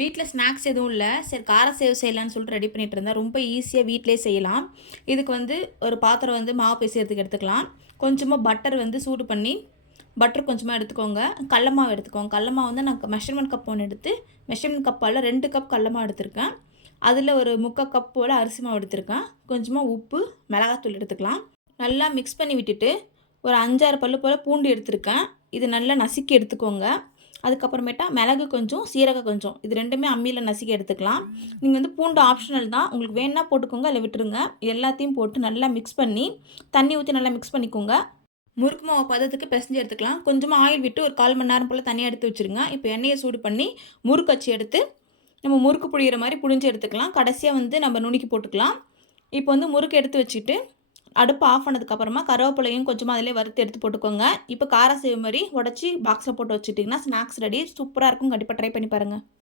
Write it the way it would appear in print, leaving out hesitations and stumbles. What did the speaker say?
வீட்டில் ஸ்நாக்ஸ் எதுவும் இல்லை, சரி கார சேவ் செய்யலான்னு சொல்லிட்டு ரெடி பண்ணிட்டு இருந்தேன். ரொம்ப ஈஸியாக வீட்டிலே செய்யலாம். இதுக்கு வந்து ஒரு பாத்திரம் வந்து மாவு பிசைறதுக்கு எடுத்துக்கலாம். கொஞ்சமாக பட்டர் வந்து சூடு பண்ணி பட்டர் கொஞ்சமாக எடுத்துக்கோங்க. கடல மாவு எடுத்துக்கோங்க. கடல மாவு வந்து நான் மெஷர்மெண்ட் கப் ஒன்று எடுத்து மெஷர்மெண்ட் கப்பால் 2 கப் கடல மாவு எடுத்திருக்கேன். அதில் ஒரு 3/4 கப் போல் அரிசி மாவு எடுத்திருக்கேன். கொஞ்சமாக உப்பு, மிளகாத்தூள் எடுத்துக்கலாம். நல்லா மிக்ஸ் பண்ணி விட்டுட்டு ஒரு 5, 6 பல்லு போல் பூண்டு எடுத்திருக்கேன். இது நல்லா நசுக்கி எடுத்துக்கோங்க. அதுக்கப்புறமேட்டா மிளகு கொஞ்சம், சீரகம் கொஞ்சம், இது 2மே அம்மியில் நசுக்கி எடுத்துக்கலாம். நீங்கள் வந்து பூண்டு ஆப்ஷனல் தான், உங்களுக்கு வேணுனா போட்டுக்கோங்க, இல்லை விட்டுருங்க. எல்லாத்தையும் போட்டு நல்லா மிக்ஸ் பண்ணி தண்ணி ஊற்றி நல்லா மிக்ஸ் பண்ணிக்கோங்க. முறுக்கு மாவு பதத்துக்கு பிசைஞ்சு எடுத்துக்கலாம். கொஞ்சமாக ஆயில் விட்டு ஒரு 1/4 மணி நேரம் போல் தனியாக எடுத்து வச்சுருங்க. இப்போ எண்ணெயை சூடு பண்ணி முறுக்கு அச்சு எடுத்து நம்ம முறுக்கு புழியிற மாதிரி புழிஞ்சு எடுத்துக்கலாம். கடைசியாக வந்து நம்ம நுணுக்கி போட்டுக்கலாம். இப்போ வந்து முறுக்கு எடுத்து வச்சுட்டு அடுப்பு ஆஃப் பண்ணதுக்கப்புறமா கருவேப்பிலையும் கொஞ்சமாக அதிலே வறுத்து எடுத்து போட்டுக்கோங்க. இப்போ கார சேவ் மாதிரி உடச்சி பாக்ஸில் போட்டு வச்சுட்டிங்கன்னா ஸ்நாக்ஸ் ரெடி. சூப்பராக இருக்கும். கண்டிப்பாக ட்ரை பண்ணி பாருங்கள்.